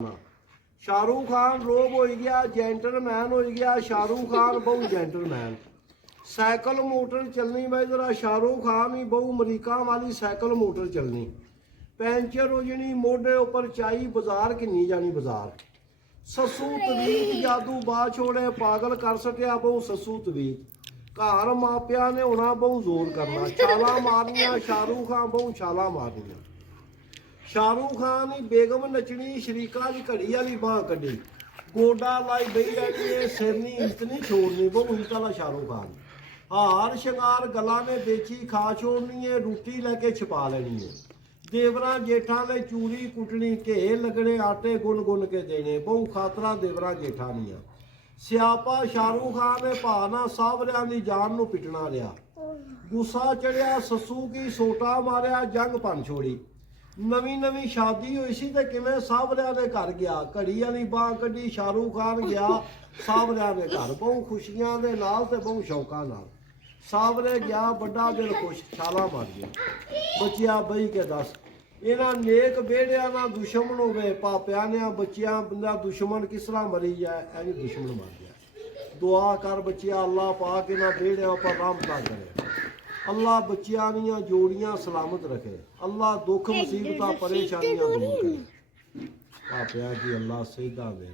शाहरुख खान रोब हो गया, जेंटलमैन हो गया। शाहरुख खान बहु जेंटलमैन। साइकिल मोटर चलनी भाई जरा शाहरुख खान ही बहु अमरीका वाली साइकिल मोटर चलनी। पैंचर हो जानी मोढे उपर चाई बाजार किन्नी जानी बाजार। ससू तवीत जादू बा छोड़े पागल कर सटिया बहु ससू तवीत। घर मापिया ने होना बहु जोर करना। छाला मारनिया शाहरुख खान बहु छाला मारनिया। शाहरुख खान ही बेगम नचनी शरीका की घड़ी वाली बांह कड़ी। गोडा लाई बही रहनी है सिरनी इतनी छोड़नी बहु हित वाला शाहरुख खान। हार शंगार गला ने बेची खा छोड़नी है रोटी लैके छपा लेनी है। देवरा जेठा ने चूरी कुटनी घे लगने आटे गुन गुन के देने बहु खातरा देवरा जेठा निया। सियापा शाहरुख खान ने भाना सावरिया की जान नू पिटना लिया। गुस्सा चढ़िया ससू की सोटा मारिया जंग भन छोड़ी। नवी नवी शादी हुई सी ते किवें सावरिया ने घर गया। घड़ी वाली बांह कड्ढी शाहरुख खान गया सावरिया ने घर बहु खुशियां दे नाल ते बहु शौकां नाल। सावरे गया बड़ा दिल खुश छाला मार गया। बचिया बही के दस इन्हां नेक बेड़िया ना दुश्मन होवे पापिया ने बच्चियां बंदा दुश्मन किस तरह मरी जाए इंज दुश्मन मर गया। दुआ कर बच्चिया अल्लाह पाक इन्हां बेड़िया पर रहमत करे। अल्लाह बच्चियां दियां जोड़ियां सलामत रखे। अल्लाह दुख मुसीबत परेशानियां दूर करे। पापिया की अल्लाह सेहदा दे।